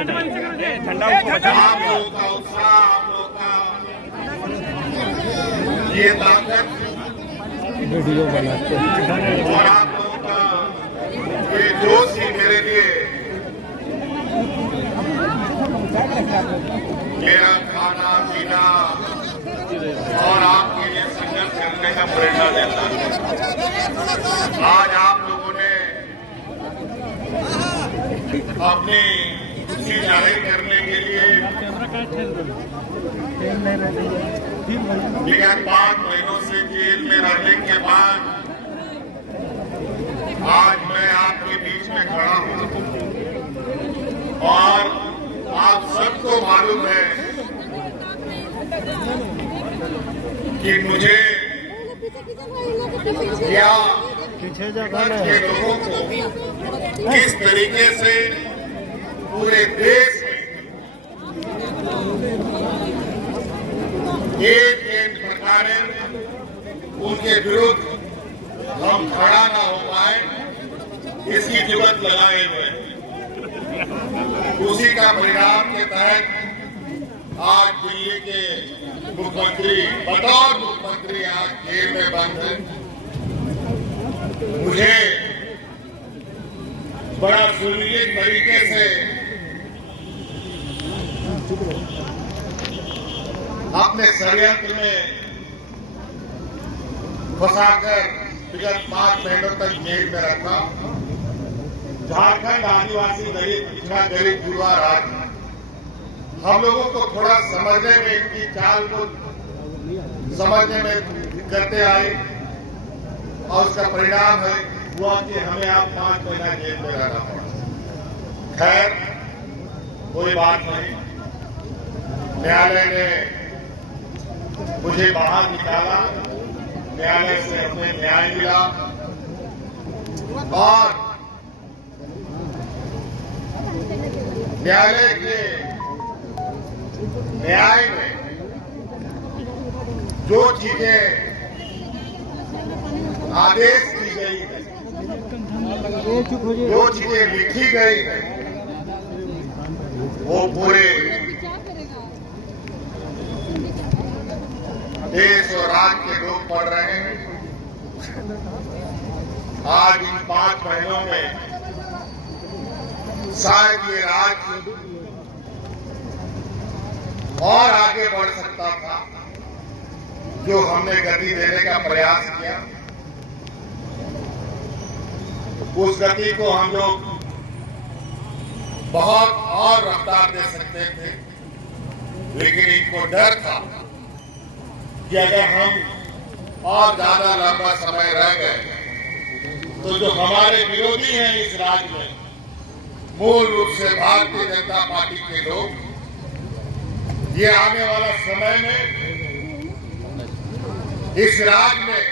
ठंडा आप लोगों का उत्साह, आप लोगों का ये ताकत वीडियो बनाते हैं और आप लोगों का ये जोश ही मेरे लिए मेरा खाना पीना और आपके लिए संघर्ष करने का प्रेरणा देता है। आज आप लोगों ने अपनी खुशी जाहिर करने के लिए विगत 5 महीनों से जेल में रहने के बाद आज मैं आपके बीच में खड़ा हूं और आप सबको मालूम है कि मुझे या विपक्ष के लोगों को किस तरीके से पूरे देश में एक प्रकार उनके विरुद्ध हम खड़ा ना हो पाए, इसकी जुगत लगाए हुए हैं। उसी का परिणाम के तहत आज दिल्ली के मुख्यमंत्री बतौर मुख्यमंत्री आज जेल में बंद है। मुझे बड़ा सुनिश्चित तरीके से अपने षड्यंत्र में फंसाकर विगत 5 महीनों तक जेल में रखा। झारखंड आदिवासी गरीब पिछड़ा गरीब युवा राज्य हम लोगों को थोड़ा समझने में, इनकी चाल को समझने में दिक्कतें आई और उसका परिणाम हुआ कि हमें आप 5 महीना जेल में रहना पड़ा। खैर कोई बात नहीं, न्यायालय ने मुझे बाहर निकाला, न्यायालय से हमें न्याय मिला और न्यायालय के न्याय में जो चीजें आदेश दी गई है, जो चीजें लिखी गई है, वो पूरे देश और राज्य के लोग पढ़ रहे हैं। आज इन 5 महीनों में शायद ये राज्य और आगे बढ़ सकता था, जो हमने गति देने का प्रयास किया। उस गति को हम लोग बहुत और रफ्तार दे सकते थे, लेकिन इनको डर था कि अगर हम और ज्यादा लंबा समय रह गए तो जो हमारे विरोधी हैं इस राज्य में, मूल रूप से भारतीय जनता पार्टी के लोग, ये आने वाला समय में इस राज्य में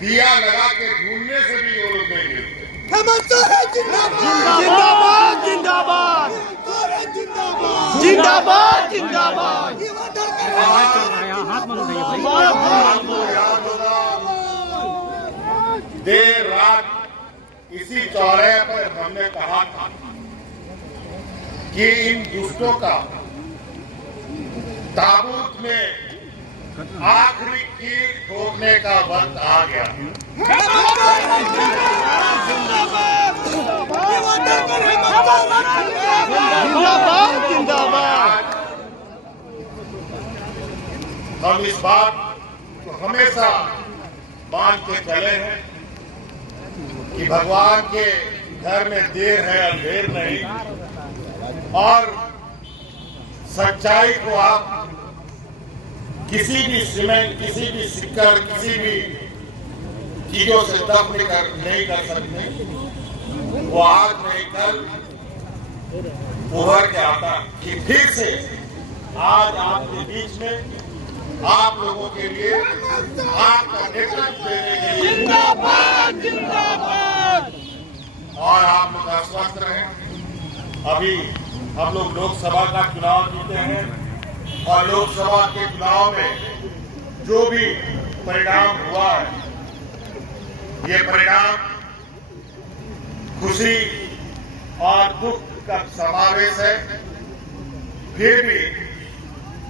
दिया लगा के ढूंढने से भी वो लोग नहीं मिलते। जिंदाबाद जिंदाबाद जिंदाबाद जिंदाबाद। आपको याद होगा देर रात इसी चौराहे पर हमने कहा था कि इन दुष्टों का ताबूत में आखिरी कील ठोकने का वक्त आ गया। जिंदाबाद जिंदाबाद। हम इस बात को हमेशा मान के चले हैं कि भगवान के घर में देर है अंधेर नहीं, और सच्चाई को आप किसी भी सीमेंट, किसी भी सिक्कर, किसी भी चीजों से दफन नहीं कर सकते। वो आज नहीं कल उभर के आता कि फिर से आज आपके बीच में आप लोगों के लिए आपका नेतृत्व देने के लिए जिंदाबाद जिंदाबाद। और आप लोग आश्वस्त रहें। अभी हम लोग लोकसभा का चुनाव जीते हैं और लोकसभा के चुनाव में जो भी परिणाम हुआ है, ये परिणाम खुशी और दुख का समावेश है। फिर भी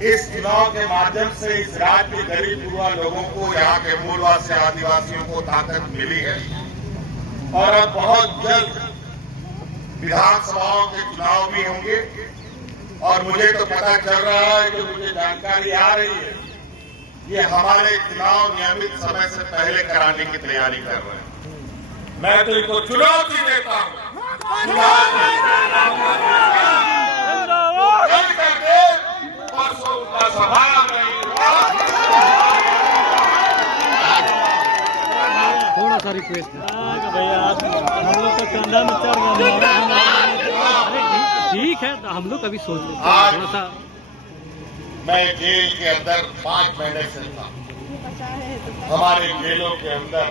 इस चुनाव के माध्यम से इस राज्य के गरीब गुरुआ लोगों को, यहाँ के मूलवासी आदिवासियों को ताकत मिली है और अब बहुत जल्द विधानसभाओं के चुनाव भी होंगे। और मुझे तो पता चल रहा है, जो मुझे जानकारी आ रही है, ये हमारे चुनाव नियमित समय से पहले कराने की तैयारी कर रहे हैं। मैं तो इनको चुनौती देता हूँ, परसों उनका सभा नहीं। थोड़ा सा रिक्वेस्ट है भैया, हम लोग तो कंधा में चढ़ गए। ठीक है, हम लोग कभी सोच थोड़ा सा। मैं जेल के अंदर 5 महीने से था। हमारे जेलों के अंदर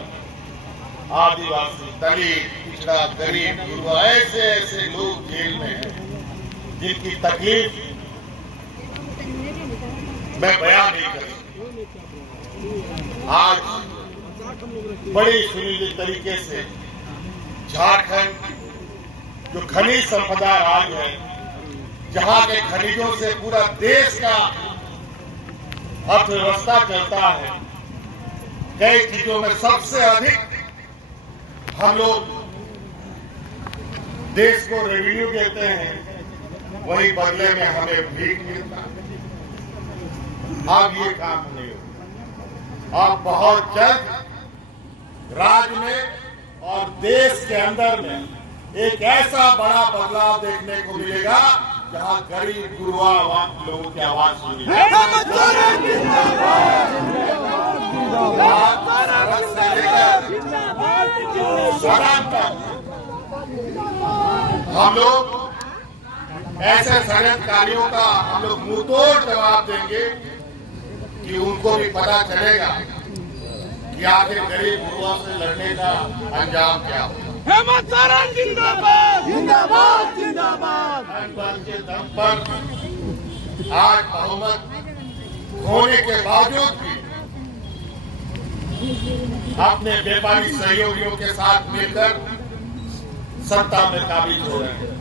आदिवासी, दलित, पिछड़ा, गरीब, युवा, ऐसे ऐसे लोग जेल में हैं जिनकी तकलीफ मैं बयान नहीं कर सकता। आज बड़ी सुनिश्चित तरीके से झारखंड जो खनिज संपदा राज्य है, जहां के खनिजों से पूरा देश का अर्थव्यवस्था चलता है, कई चीजों में सबसे अधिक हम लोग देश को रेवेन्यू देते हैं, वही बदले में हमें भीख मिलता है। अब ये काम नहीं होगा। अब बहुत जल्द राज्य में और देश के अंदर में एक ऐसा बड़ा बदलाव देखने को मिलेगा जहां गरीब गुरुआ लोगों की आवाज सुनी हम लोग ऐसे षड्यंत्रकारियों का हम लोग मुंहतोड़ जवाब देंगे कि उनको भी पता चलेगा कि आखिर गरीब गुरुओं से लड़ने का अंजाम क्या हो। हेमंत सोरेन जिंदाबाद जिंदाबाद जिंदाबाद। बल के दम पर आज बहुमत होने के बावजूद भी अपने व्यापारी सहयोगियों के साथ मिलकर सत्ता में काबिज हो रहे हैं।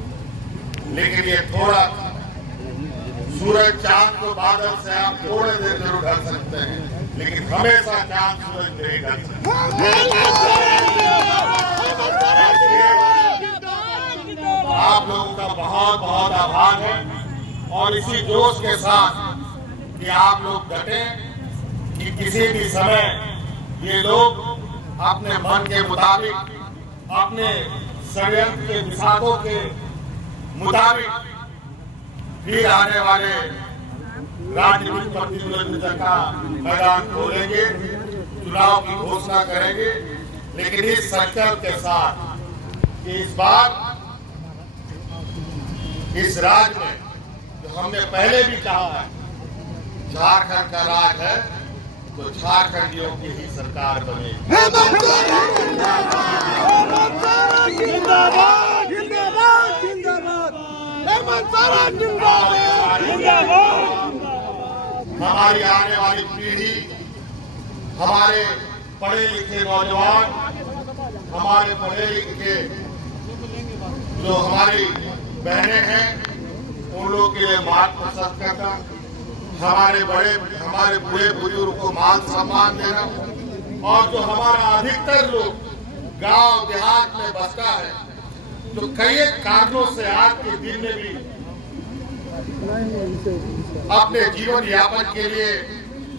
लेकिन ये थोड़ा सूरज चांद को बादल से आप थोड़े देर जरूर ढल सकते हैं, लेकिन हमेशा चांद सूरज नहीं ढल सकते। आप लोगों का बहुत बहुत आभार है और इसी जोश के साथ कि आप लोग डटे कि किसी भी समय ये लोग अपने मन के मुताबिक, अपने षड्यंत्र के विषाकों के मुताबिक फिर आने वाले राजनीतिक प्रतिद्वंदिता का मैदान खोलेंगे, चुनाव की घोषणा करेंगे। लेकिन इस संकल्प के साथ कि इस बार इस राज्य में जो हमने पहले भी कहा है, झारखंड का राज है तो झारखंडियों की ही सरकार बनेगी। जिंदाबाद जिंदाबाद जिंदाबाद। हेमंत सोरेन जिंदाबाद जिंदाबाद। हमारी आने वाली पीढ़ी, हमारे पढ़े लिखे नौजवान, हमारे पढ़े लिखे जो हमारी बहनें हैं, उन लोगों के लिए मार्ग प्रशस्त करना, हमारे बूढ़े बुजुर्ग को मान सम्मान देना, और जो हमारा अधिकतर लोग गांव देहात में बसता है, जो कई कारणों से आज के दिन में भी अपने जीवन यापन के लिए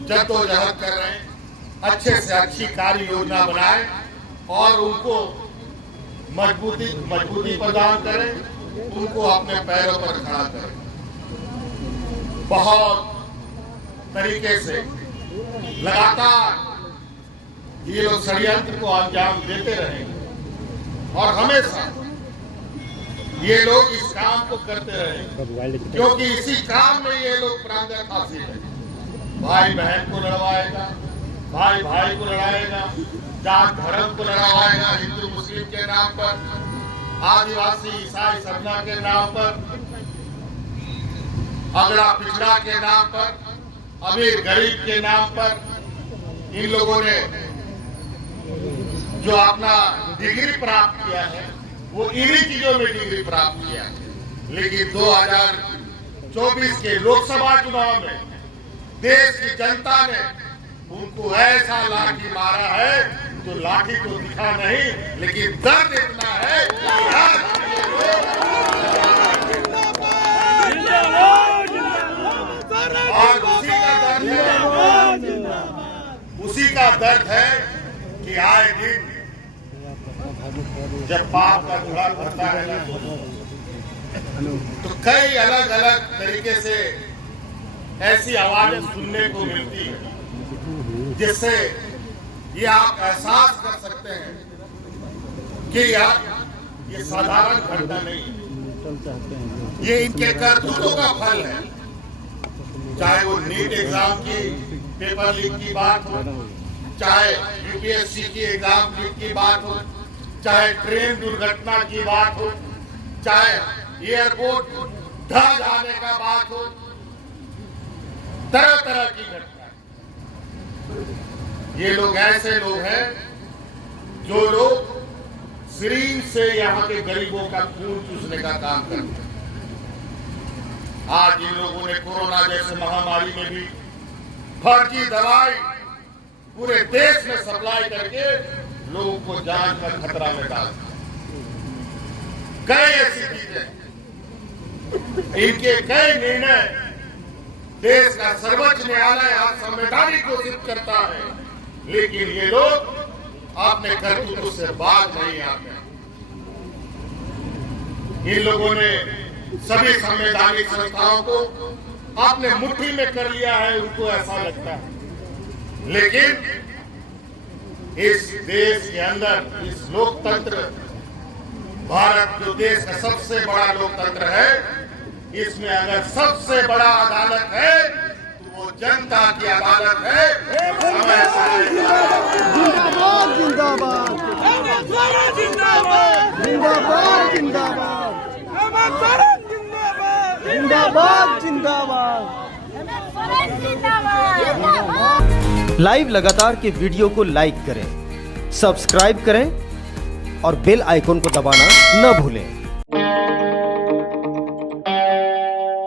जद्दोजहद कर रहे हैं, अच्छे से अच्छी कार्य योजना बनाए और उनको मजबूती प्रदान करें, उनको अपने पैरों पर खड़ा करें। बहुत तरीके से लगातार ये लोग षड्यंत्र को अंजाम देते रहेंगे और हमेशा ये लोग इस काम को करते रहेंगे, क्योंकि इसी काम में ये लोग प्रांगत हासिल है। भाई बहन को लड़वाएगा, भाई भाई को लड़ाएगा, जात धर्म को लड़वाएगा, हिंदू मुस्लिम के नाम पर, आदिवासी ईसाई सरना के नाम पर, अगड़ा पिछड़ा के नाम पर, अमीर गरीब के नाम पर। इन लोगों ने जो अपना डिग्री प्राप्त किया है वो इन्हीं चीजों में डिग्री प्राप्त किया है। लेकिन 2024 के लोकसभा चुनाव में देश की जनता ने उनको ऐसा लाठी मारा है, तो लाठी तो दिखा नहीं, लेकिन दर्द इतना है कि आज और उसी का दर्द है कि आए दिन जब पाप का धुआं भरता है ना, तो कई अलग अलग तरीके से ऐसी आवाजें सुनने को मिलती है जिससे ये आप एहसास कर सकते हैं कि यार ये साधारण घटना नहीं है, ये इनके करतूतों का फल है। चाहे वो नीट एग्जाम की पेपर लीक की बात हो, चाहे यूपीएससी की एग्जाम लीक की बात हो, चाहे ट्रेन दुर्घटना की बात हो, चाहे एयरपोर्ट ढह जाने का बात हो, तरह तरह की घटना। ये लोग ऐसे लोग हैं जो लोग शरीर से यहाँ के गरीबों का खून चूसने का काम करते हैं। आज इन लोगों ने कोरोना जैसे महामारी में भी फर्जी दवाई पूरे देश में सप्लाई करके लोगों को जान का खतरा में डाल दिया। कई ऐसी चीजें, इनके कई निर्णय देश का सर्वोच्च न्यायालय आज संवैधानिक घोषित करता है, लेकिन ये लोग अपने करतूतों से बाज नहीं आते। इन लोगों ने सभी संवैधानिक संस्थाओं को अपने मुट्ठी में कर लिया है, उनको ऐसा लगता है। लेकिन इस देश के अंदर इस लोकतंत्र, भारत जो देश का सबसे बड़ा लोकतंत्र है, इसमें अगर सबसे बड़ा अदालत है तो वो जनता की अदालत है। जिंदाबाद जिंदाबाद जिंदाबाद जिंदाबाद जिंदाबाद जिंदाबाद। लाइव लगातार के वीडियो को लाइक करें, सब्सक्राइब करें और बेल आइकन को दबाना न भूलें।